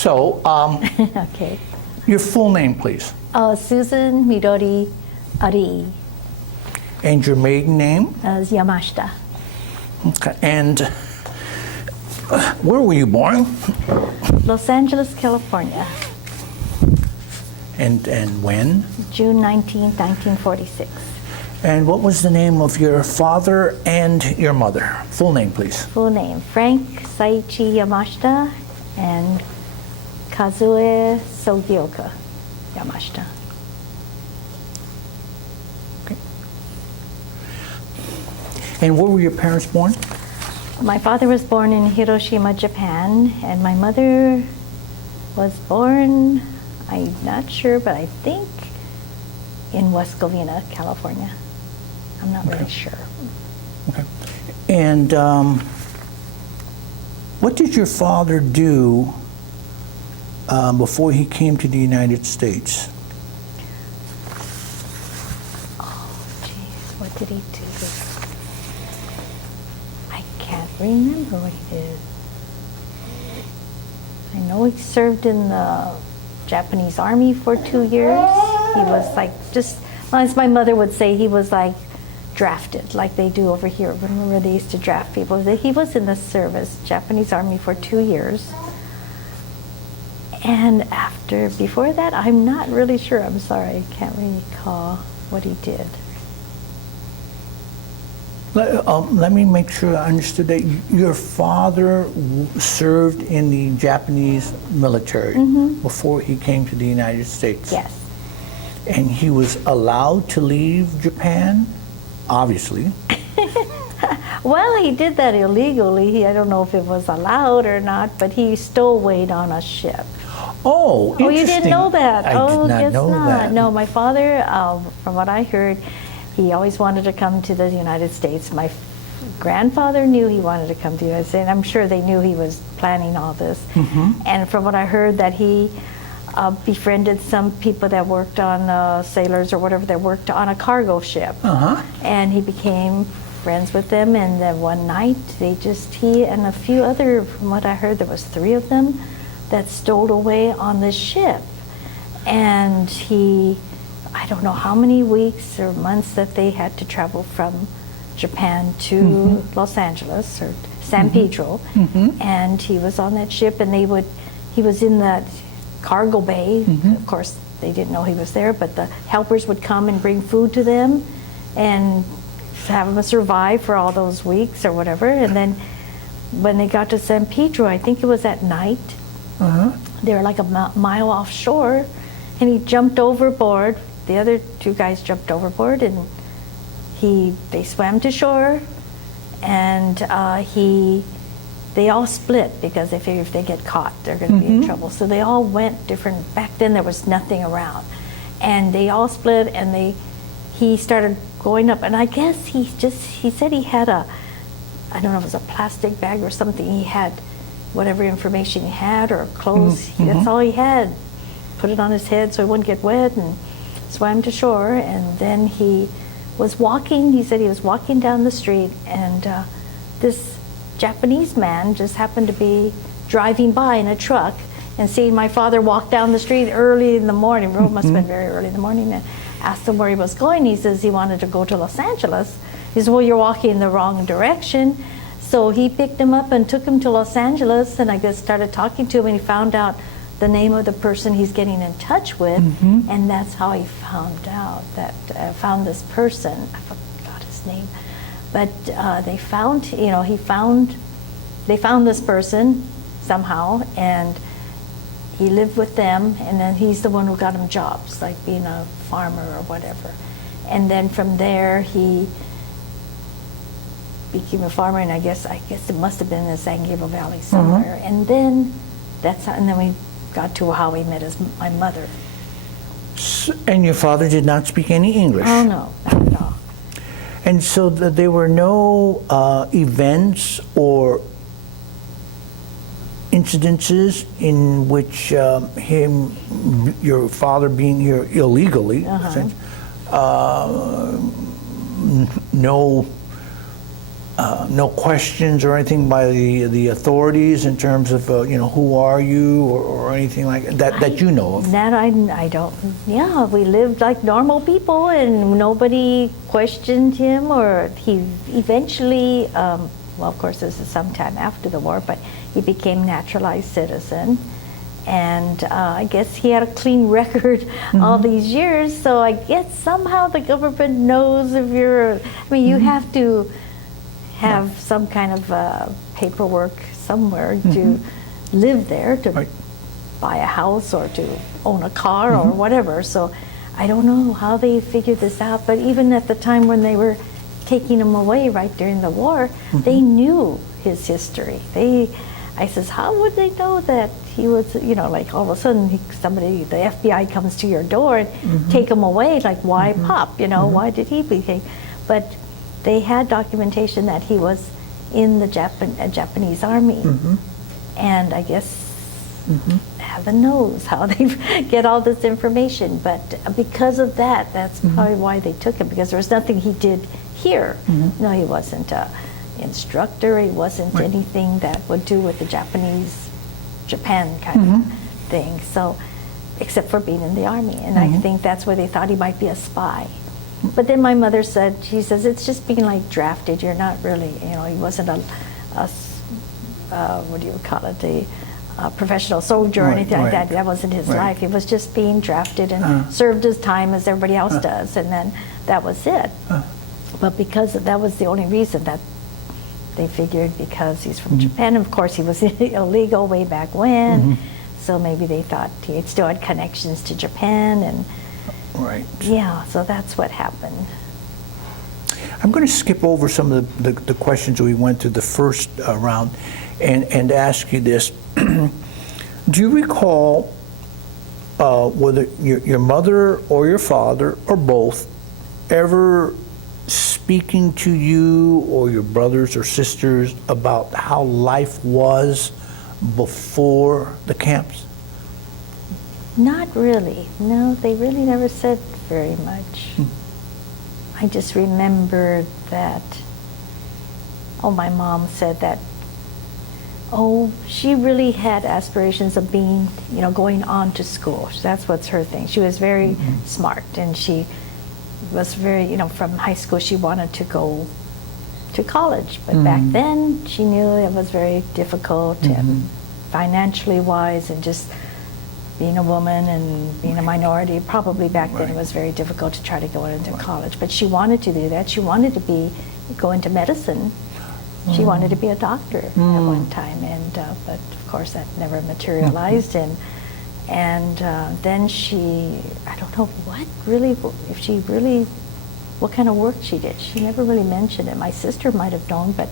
So, Okay. your full name, please, Susan Midori Arii and your maiden name. Yamashita. Okay. And where were you born? Los Angeles, California, And when? June 19, 1946. And what was the name of your father and your mother? Full name, please. Full name, Frank Saichi Yamashita and Kazue Sogioka Yamashita. And where were your parents born? My father was born in Hiroshima, Japan, and my mother was born, I'm not sure, but I think in West Covina, California. I'm not really sure. Okay. And what did your father do before he came to the United States? Oh, geez, what did he do? I can't remember what he did. I know he served in the Japanese Army for 2 years. He was like, just, as my mother would say, he was like drafted, like they do over here. Remember they used to draft people. He was in the service, Japanese Army, for 2 years. And before that, I'm not really sure. I'm sorry, I can't recall what he did. Let me make sure I understood that your father served in the Japanese military before he came to the United States. Yes. And he was allowed to leave Japan, obviously. Well, he did that illegally. I don't know if it was allowed or not, but he stowawayed on a ship. Oh, interesting. Oh, you didn't know that? I Oh, did not guess know not. that. No, my father, from what I heard, he always wanted to come to the United States. My grandfather knew he wanted to come to the United States. I'm sure they knew he was planning all this. And from what I heard, that he befriended some people that worked on sailors or whatever that worked on a cargo ship. And he became friends with them. And then one night, he and a few other, from what I heard, there was 3 of them that stowed away on this ship. And I don't know how many weeks or months that they had to travel from Japan to Los Angeles or San Pedro. And he was on that ship, and he was in that cargo bay. Of course, they didn't know he was there, but the helpers would come and bring food to them and have them survive for all those weeks or whatever. And then when they got to San Pedro, I think it was at night, they were like a mile offshore, and he jumped overboard. The other 2 guys jumped overboard, and they swam to shore, and they all split because they figured if they get caught, they're going to be in trouble. So they all went different. Back then, there was nothing around, and they all split. And he started going up, and I guess he said he had I don't know if it was a plastic bag or something. He had whatever information he had or clothes. That's all he had. Put it on his head so he wouldn't get wet, and swam to shore. And then he was walking. He said he was walking down the street, and this Japanese man just happened to be driving by in a truck and seeing my father walk down the street early in the morning. It must have been very early in the morning, and asked him where he was going. He says he wanted to go to Los Angeles. He said, well, you're walking in the wrong direction. So he picked him up and took him to Los Angeles, and I guess started talking to him, and he found out the name of the person he's getting in touch with, and that's how he found out that found this person. I forgot his name, but they found this person somehow, and he lived with them, and then he's the one who got him jobs, like being a farmer or whatever. And then from there he became a farmer, and I guess it must have been in the San Gabriel Valley somewhere. And then we got to how he met my mother. And your father did not speak any English? Oh, no, not at all. And so there were no events or incidences in which your father being here illegally, no no questions or anything by the authorities in terms of, who are you or anything like that you know of? That I don't, yeah, we lived like normal people and nobody questioned him, or he eventually, well, of course this is sometime after the war, but he became naturalized citizen. And I guess he had a clean record all these years, so I guess somehow the government knows if you're, I mean, you have to have some kind of paperwork somewhere to live there, to buy a house or to own a car or whatever. So I don't know how they figured this out, but even at the time when they were taking him away right during the war, they knew his history. I says, how would they know that he was, like all of a sudden the FBI comes to your door and take him away, like why Pop, why did he behave? But they had documentation that he was in the Japanese army. And I guess heaven knows how they get all this information. But because of that, that's probably why they took him, because there was nothing he did here. No, he wasn't an instructor, he wasn't anything that would do with the Japan kind of thing. So, except for being in the army. And I think that's where they thought he might be a spy. But then my mother said, she says, it's just being like drafted. You're not really, he wasn't a what do you call it, a professional soldier or anything like that. That wasn't his life. He was just being drafted and served his time as everybody else does. And then that was it. But because that was the only reason that they figured, because he's from Japan. Of course, he was illegal way back when. So maybe they thought he still had connections to Japan and yeah, so that's what happened. I'm going to skip over some of the questions we went through the first round and ask you this. Do you recall whether your mother or your father or both ever speaking to you or your brothers or sisters about how life was before the camps? Not really. No, they really never said very much. I just remember that, my mom said that, she really had aspirations of being, going on to school. That's what's her thing. She was very smart, and she was very, from high school she wanted to go to college. But back then she knew it was very difficult and financially wise, and just being a woman and being a minority, probably back then it was very difficult to try to go into college. But she wanted to do that. She wanted to go into medicine. She wanted to be a doctor at one time, and but of course that never materialized. And then I don't know what kind of work she did. She never really mentioned it. My sister might have known, but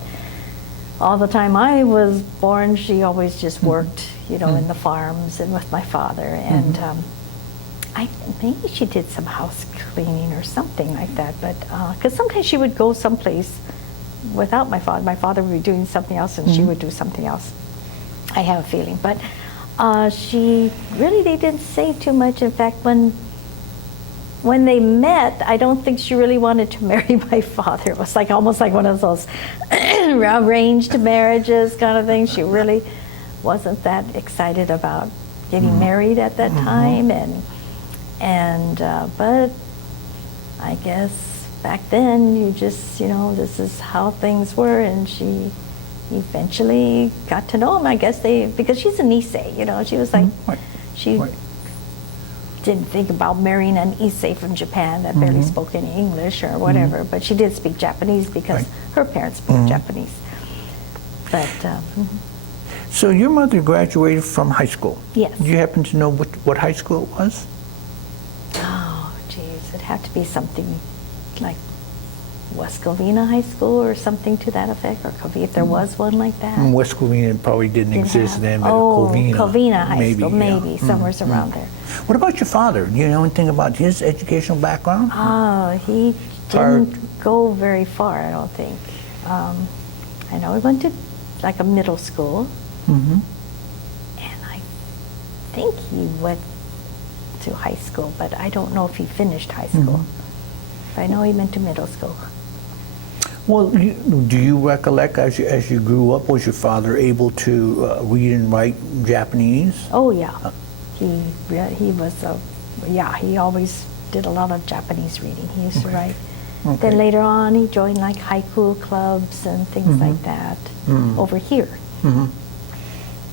all the time I was born, she always just worked, in the farms and with my father. And maybe she did some house cleaning or something like that. But because sometimes she would go someplace without my father. My father would be doing something else, and she would do something else. I have a feeling, but they didn't say too much. In fact, when they met, I don't think she really wanted to marry my father. It was almost like one of those arranged marriages kind of thing. She really wasn't that excited about getting married at that time, but I guess back then you just, this is how things were, and she eventually got to know him. I guess because she's a Nisei, she was like, she didn't think about marrying an Issei from Japan that barely spoke any English or whatever, but she did speak Japanese because her parents spoke Japanese. But so your mother graduated from high school. Yes. Do you happen to know what high school it was? Oh, geez, it had to be something like West Covina High School or something to that effect, or if there was one like that. West Covina probably didn't exist then, but Covina High School, maybe, yeah. somewhere around there. What about your father? Do you know anything about his educational background? He didn't go very far, I don't think. I know he went to a middle school, and I think he went to high school, but I don't know if he finished high school. I know he went to middle school. Well, do you recollect as you grew up, was your father able to read and write Japanese? Oh yeah, he was he always did a lot of Japanese reading. He used to write. Okay. Then later on, he joined like haiku clubs and things like that over here.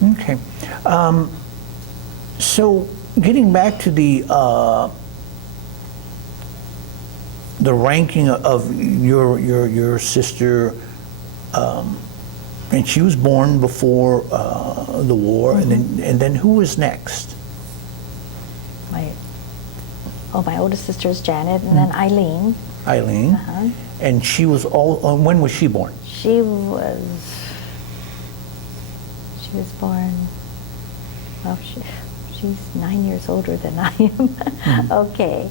Okay. So getting back to the ranking of your sister, and she was born before the war, and then who was next? My oldest sister is Janet, and then Eileen. Eileen. And she was when was she born? She was born. Well, she's 9 years older than I am. Okay,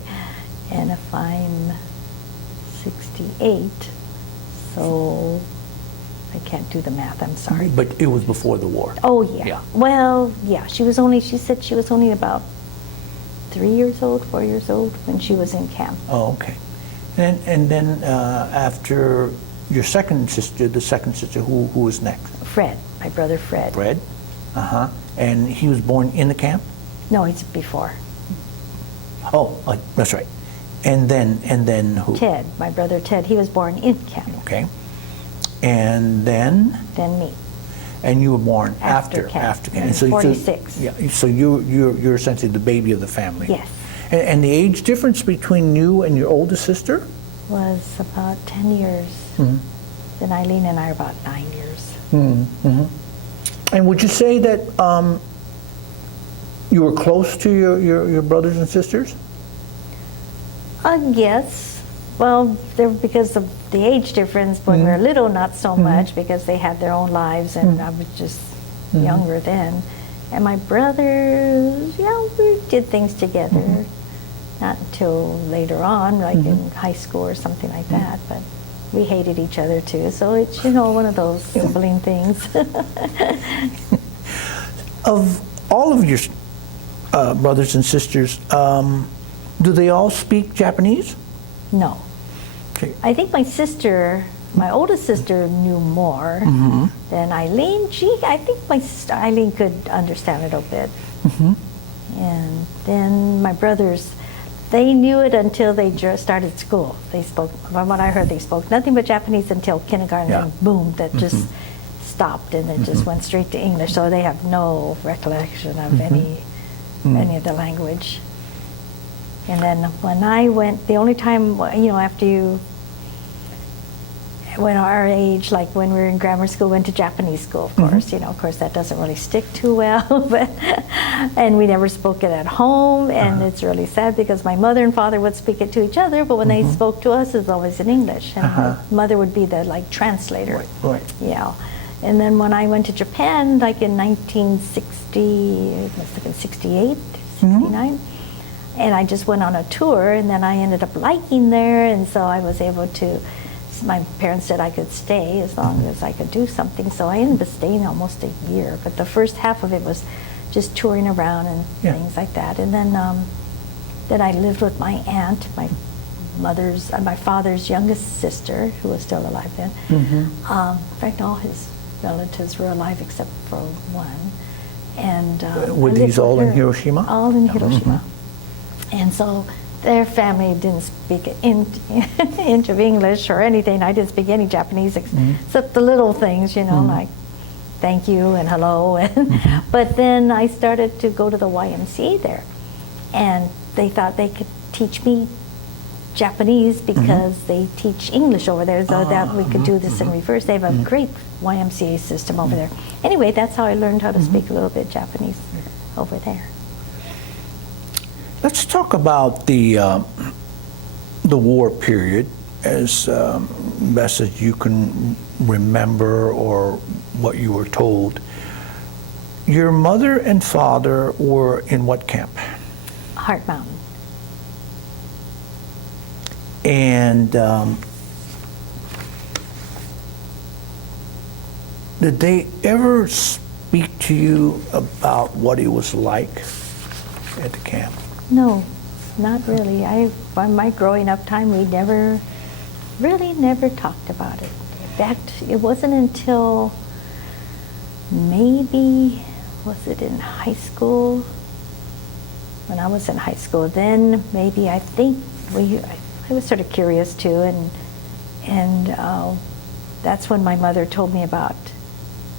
and if I'm 68, so I can't do the math. I'm sorry. But it was before the war. Oh yeah. Yeah. Well, yeah. She said she was only about 4 years old when she was in camp. Oh, okay. And then after your second sister, who was next? Fred, my brother Fred. Fred. And he was born in the camp? No, it's before. Oh, that's right. And then who? Ted, my brother Ted. He was born in camp. Okay. And then? Then me. And you were born After camp. After camp. In 46. Yeah. So you're essentially the baby of the family. Yes. And the age difference between you and your oldest sister? Was about 10 years. Then Eileen and I are about 9 years. And would you say that you were close to your brothers and sisters? Yes. Well, because of the age difference, when we were little, not so much, because they had their own lives, and I was just younger then. And my brothers, we did things together. Not until later on, like in high school or something like that, but we hated each other too. So it's, one of those sibling things. Of all of your brothers and sisters, do they all speak Japanese? No. Okay. I think my oldest sister knew more than Eileen. I think my sister Eileen could understand it a bit. And then my brothers, they knew it until they started school. They spoke, from what I heard, they spoke nothing but Japanese until kindergarten, and boom, that just stopped, and it just went straight to English. So they have no recollection of any of the language. And then when I went, the only time, after when our age, like when we were in grammar school, went to Japanese school, of course. Of course, that doesn't really stick too well, and we never spoke it at home, and it's really sad because my mother and father would speak it to each other, but when they spoke to us, it was always in English, and my mother would be the translator. Right. Yeah. And then when I went to Japan, like in 1960, it must have been 68, 69, and I just went on a tour, and then I ended up liking there, and so I was able to. My parents said I could stay as long as I could do something, so I ended up staying almost a year. But the first half of it was just touring around and things like that. And then I lived with my aunt, my father's youngest sister, who was still alive then. In fact, all his relatives were alive except for one. And were these all in Hiroshima? All in Hiroshima. And so their family didn't speak an inch of English or anything. I didn't speak any Japanese except the little things, like thank you and hello. But then I started to go to the YMCA there, and they thought they could teach me Japanese because they teach English over there, so that we could do this in reverse. They have a great YMCA system over there. Anyway, that's how I learned how to speak a little bit Japanese over there. Let's talk about the war period as best as you can remember or what you were told. Your mother and father were in what camp? Heart Mountain. And did they ever speak to you about what it was like at the camp? No, not really. On my growing up time, we never really never talked about it. In fact, it wasn't until maybe, was it in high school? When I was in high school, then maybe I think I was sort of curious too, and that's when my mother told me about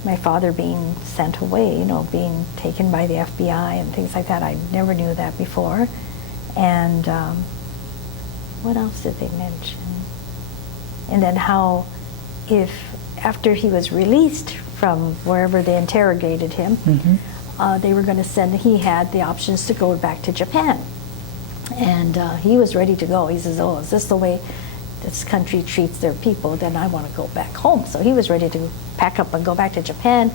my father being sent away, being taken by the FBI and things like that. I never knew that before. And what else did they mention? And then how if after he was released from wherever they interrogated him, they were going to he had the options to go back to Japan. And he was ready to go. He says, oh, is this the way this country treats their people? Then I want to go back home. So he was ready to pack up and go back to Japan.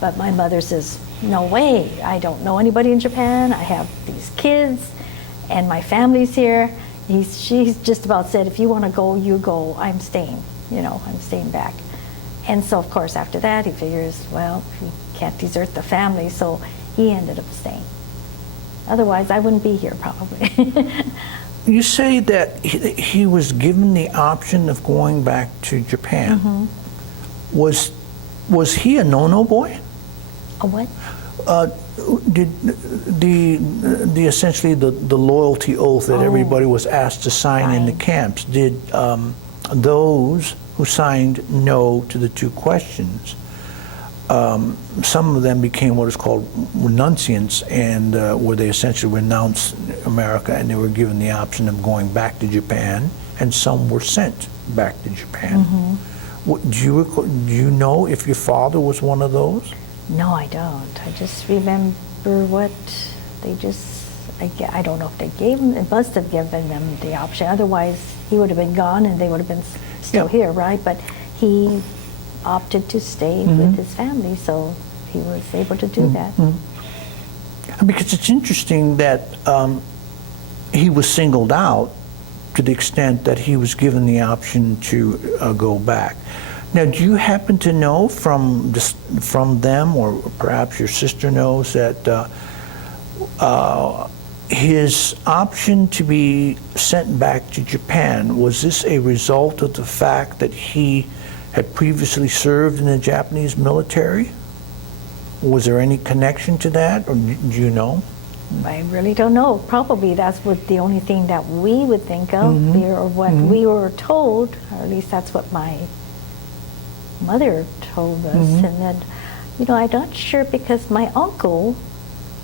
But my mother says, no way, I don't know anybody in Japan. I have these kids and my family's here. She's just about said, if you want to go, you go. I'm staying, I'm staying back. And so, of course, after that, he figures, well, he can't desert the family, so he ended up staying. Otherwise, I wouldn't be here, probably. You say that he was given the option of going back to Japan. Was he a no-no boy? A what? Did the essentially the loyalty oath that everybody was asked to sign in the camps, did those who signed no to the two questions, some of them became what is called renunciants, and where they essentially renounced America, and they were given the option of going back to Japan, and some were sent back to Japan. Do you know if your father was one of those? No, I don't. I just remember what they I don't know if they gave him, it must have given them the option. Otherwise, he would have been gone and they would have been still here, right? But he opted to stay with his family, so he was able to do that. Because it's interesting that he was singled out to the extent that he was given the option to go back. Now, do you happen to know from them, or perhaps your sister knows, that his option to be sent back to Japan, was this a result of the fact that he had previously served in the Japanese military? Was there any connection to that, or do you know? I really don't know. Probably that's the only thing that we would think of, or what we were told, or at least that's what my mother told us. And then, I'm not sure, because my uncle,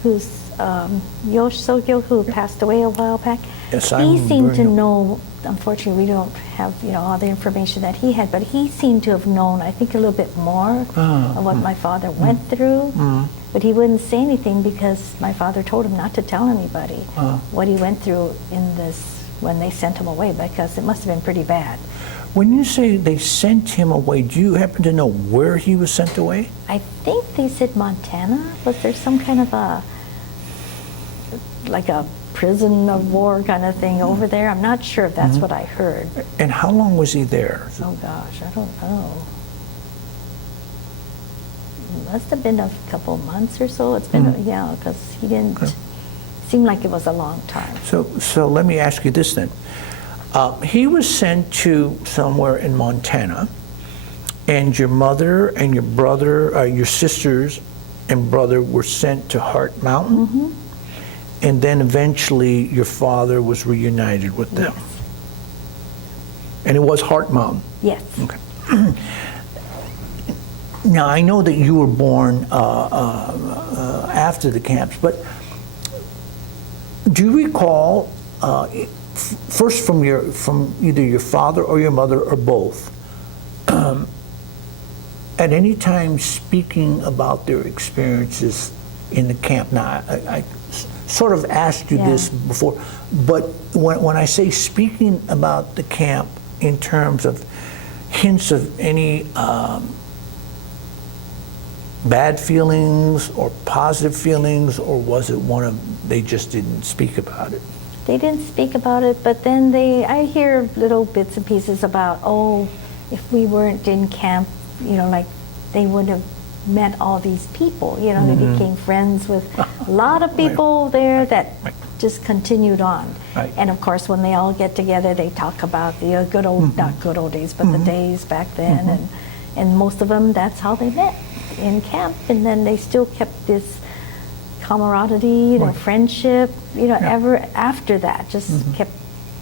who's Yosh Sogyo, who passed away a while back, he seemed to know. Unfortunately, we don't have all the information that he had, but he seemed to have known, I think, a little bit more of what my father went through. But he wouldn't say anything because my father told him not to tell anybody what he went through when they sent him away, because it must have been pretty bad. When you say they sent him away, do you happen to know where he was sent away? I think they said Montana. Was there some kind of a prison of war kind of thing over there? I'm not sure if that's what I heard. And how long was he there? Oh gosh, I don't know. It must have been a couple months or so. It's been, because he didn't seem like it was a long time. So let me ask you this then. He was sent to somewhere in Montana, and your mother and your brother, your sisters and brother were sent to Heart Mountain, and then eventually your father was reunited with them. Yes. And it was Heart Mountain? Yes. Okay. Now, I know that you were born after the camps, but do you recall, first from either your father or your mother or both, at any time speaking about their experiences in the camp? Now, I sort of asked you this before, but when I say speaking about the camp in terms of hints of any bad feelings or positive feelings, or was it they just didn't speak about it? They didn't speak about it, but then I hear little bits and pieces about, if we weren't in camp, they wouldn't have met all these people, they became friends with a lot of people there that just continued on. Right. And of course, when they all get together, they talk about the good old, not good old days, but the days back then. And most of them, that's how they met, in camp. And then they still kept this camaraderie, Right. friendship, Yeah. ever after that, just kept,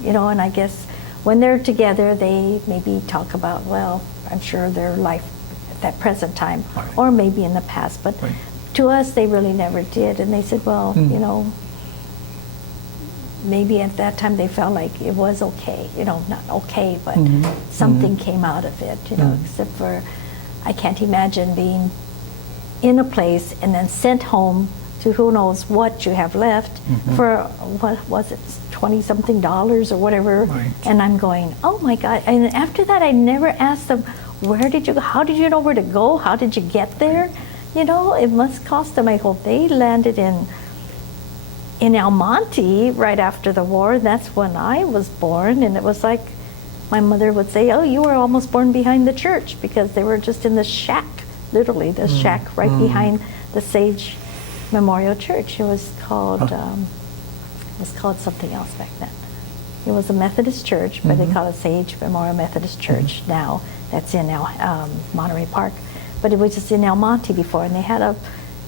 and I guess when they're together, they maybe talk about, well, I'm sure their life at that present time, Right. or maybe in the past, but Right. to us, they really never did. And they said, well, maybe at that time they felt like it was okay, not okay, but something came out of it, except for, I can't imagine being in a place and then sent home to who knows what you have left for, what was it, $20-something or whatever. Right. And I'm going, oh my God. And after that, I never asked them, where did you go? How did you know where to go? How did you get there? It must cost them. I go, they landed in El Monte right after the war. That's when I was born. And it was like, my mother would say, oh, you were almost born behind the church, because they were just in the shack, literally, the shack right behind the Sage Memorial Church. It was called something else back then. It was a Methodist church, but they call it Sage Memorial Methodist Church now. That's in Monterey Park. But it was just in El Monte before, and they had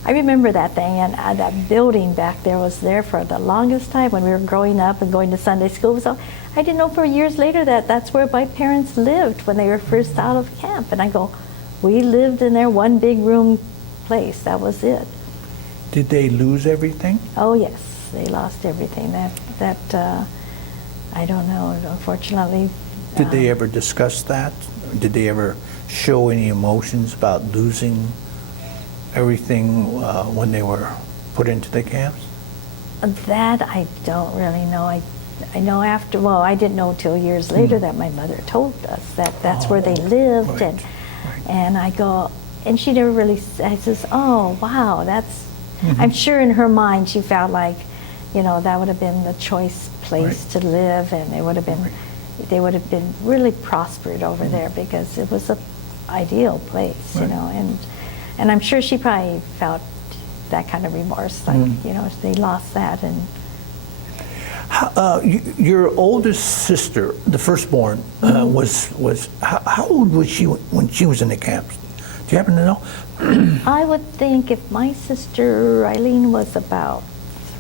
I remember that thing, and that building back there was there for the longest time when we were growing up and going to Sunday school. So I didn't know for years later that that's where my parents lived when they were first out of camp. And I go, we lived in their one big room place. That was it. Did they lose everything? Oh yes, they lost everything. That I don't know. Unfortunately. Did they ever discuss that? Did they ever show any emotions about losing everything when they were put into the camps? That I don't really know. I know after, well, I didn't know till years later that my mother told us that that's where they lived. Right. And I go, and she never really, I says, oh, wow, that's, I'm sure in her mind she felt like, that would have been the choice place to live, and they would have been really prospered over there, because it was a ideal place, and I'm sure she probably felt that kind of remorse, like, they lost that. And your oldest sister, the firstborn, was how old was she when she was in the camps? Do you happen to know? I would think if my sister Eileen was about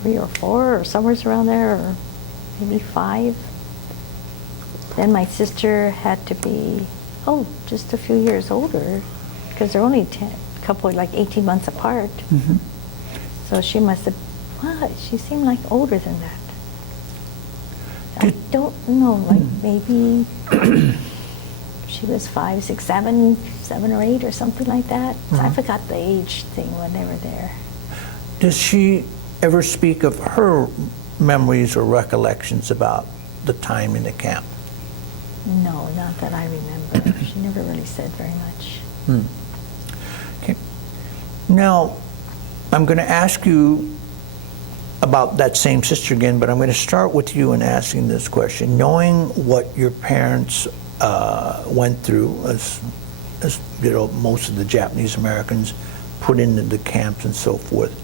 3 or 4 or somewhere around there, or maybe 5, then my sister had to be, just a few years older, because they're only a couple, like 18 months apart. So she must have, she seemed like older than that. I don't know, like maybe she was 5, 6, 7 or 8 or something like that. I forgot the age thing when they were there. Does she ever speak of her memories or recollections about the time in the camp? No, not that I remember. She never really said very much. Okay. Now, I'm going to ask you about that same sister again, but I'm going to start with you in asking this question. Knowing what your parents went through, as most of the Japanese Americans put into the camps and so forth,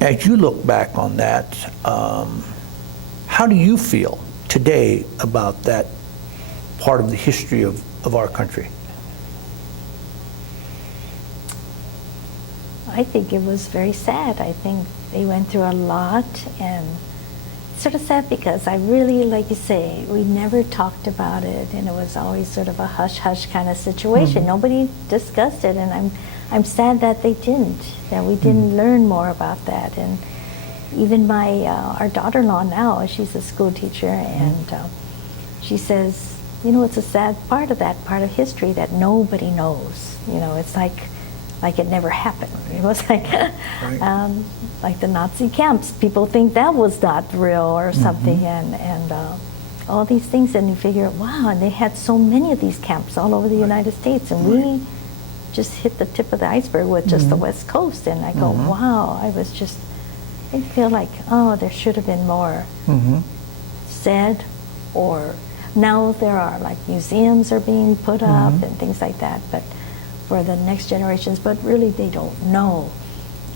as you look back on that, how do you feel today about that part of the history of our country? I think it was very sad. I think they went through a lot, and it's sort of sad because I really, like you say, we never talked about it, and it was always sort of a hush-hush kind of situation. Nobody discussed it, and I'm sad that they didn't, that we didn't learn more about that. And even our daughter-in-law now, she's a school teacher, and she says, it's a sad part of that part of history that nobody knows. It's like it never happened. It was like the Nazi camps. People think that was not real or something, and all these things. And you figure, wow, and they had so many of these camps all over the United States, and we just hit the tip of the iceberg with just the West Coast. And I go, wow, I feel like, there should have been more said, or now there are like museums are being put up and things like that, but for the next generations, but really they don't know.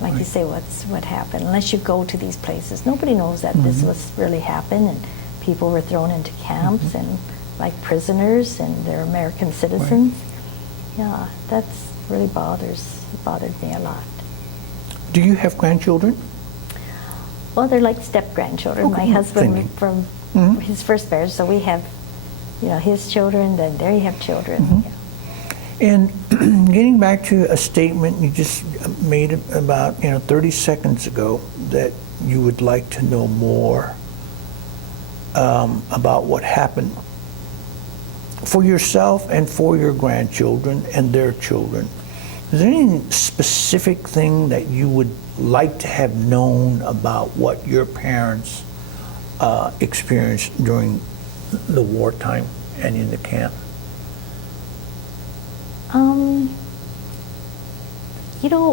like you say, what happened. Unless you go to these places, nobody knows that this was really happened, and people were thrown into camps and like prisoners, and they're American citizens. Yeah, that's really bothered me a lot. Do you have grandchildren? Well, they're like step-grandchildren. Okay. My husband Thank you. from his first marriage, so we have, his children, then there you have children. Yeah. And getting back to a statement you just made about 30 seconds ago, that you would like to know more about what happened for yourself and for your grandchildren and their children. Is there any specific thing that you would like to have known about what your parents experienced during the wartime and in the camp?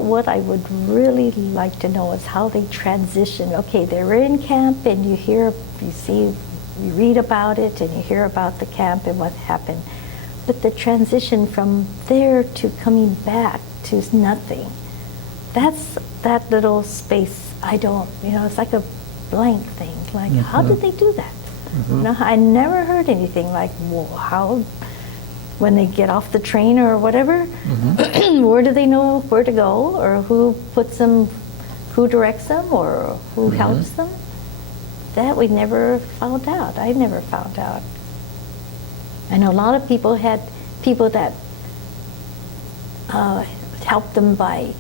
What I would really like to know is how they transitioned. Okay, they were in camp, and you read about it, and you hear about the camp and what happened. But the transition from there to coming back to nothing, that little space, it's like a blank thing. Like, how did they do that? I never heard anything like, how, when they get off the train or whatever, where do they know where to go, or who directs them, or who helps them? That we never found out. I never found out. I know a lot of people had people that helped them by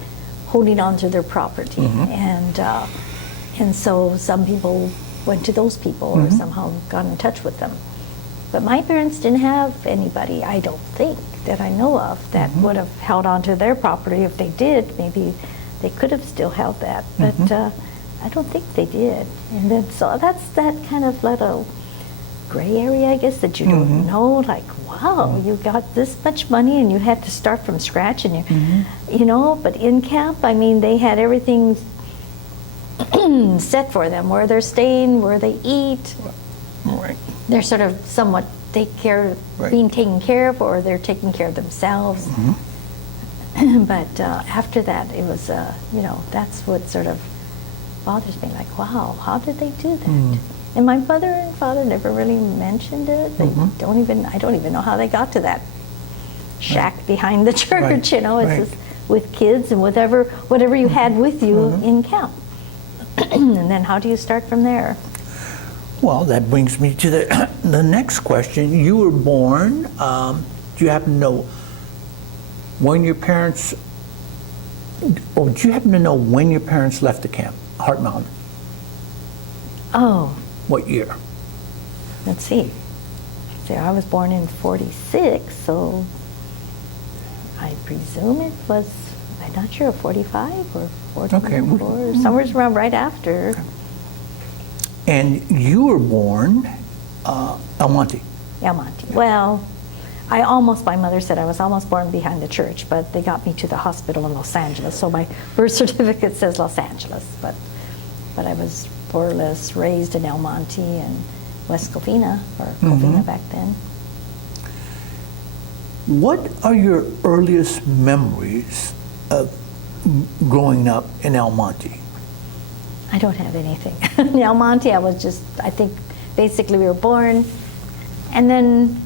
holding on to their property, and so some people went to those people or somehow got in touch with them. But my parents didn't have anybody, I don't think, that I know of, that would have held on to their property. If they did, maybe they could have still held that, but I don't think they did. And then, so that's that kind of little gray area, I guess, that you don't know, like, wow, you got this much money and you had to start from scratch, and but in camp, they had everything set for them, where they're staying, where they eat. Right. They're sort of somewhat being taken care of, or they're taking care of themselves. But after that, it was, that's what sort of bothers me. Like, wow, how did they do that? And my mother and father never really mentioned it. They I don't even know how they got to that shack behind the church. It's just with kids and whatever you had with you in camp. And then how do you start from there? Well, that brings me to the next question. You were born, do you happen to know when your parents, or do you happen to know when your parents left the camp, Heart Mountain? Oh. What year? Let's see. I was born in 46, so I presume it was, I'm not sure, 45 or 44, or somewhere around right after. Okay. And you were born El Monte. El Monte. Well, my mother said I was almost born behind the church, but they got me to the hospital in Los Angeles, so my birth certificate says Los Angeles, but I was more or less raised in El Monte and West Covina, or Covina back then. What are your earliest memories of growing up in El Monte? I don't have anything. In El Monte, I think basically we were born, and then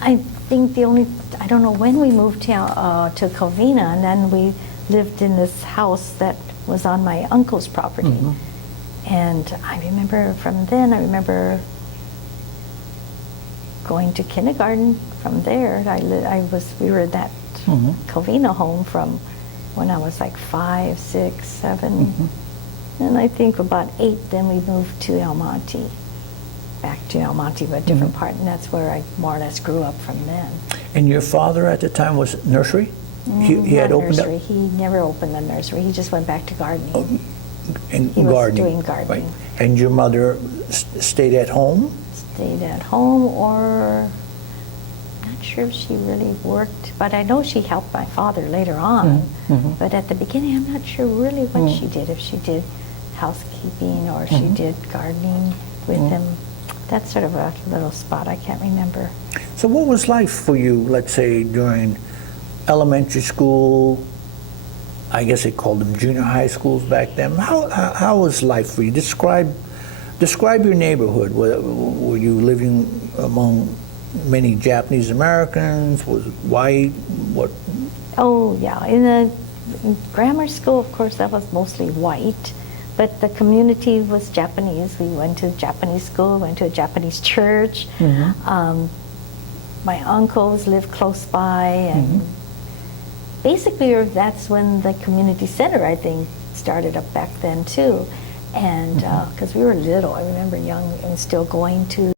I think I don't know when we moved to Covina, and then we lived in this house that was on my uncle's property. And I remember from then, going to kindergarten from there. We were in that Covina home from when I was like 5, 6, 7. And I think about 8, then we moved to El Monte, back to El Monte, but a different part, and that's where I more or less grew up from then. And your father at the time was nursery? He had opened nursery. up? He never opened the nursery. He just went back to gardening. Oh, and he gardening. was doing gardening. Right. And your mother stayed at home? Stayed at home, or I'm not sure if she really worked, but I know she helped my father later on. But at the beginning, I'm not sure really what she did, if she did housekeeping or she did gardening with him. That's sort of a little spot I can't remember. So what was life for you, let's say, during elementary school, I guess they called them junior high schools back then. How was life for you? Describe your neighborhood. Were you living among many Japanese Americans? Was it white? What? Oh, yeah. In the grammar school, of course, that was mostly white, but the community was Japanese. We went to Japanese school, went to a Japanese church. My uncles lived close by, and basically that's when the community center, I think, started up back then too. And because we were little, I remember young and still going to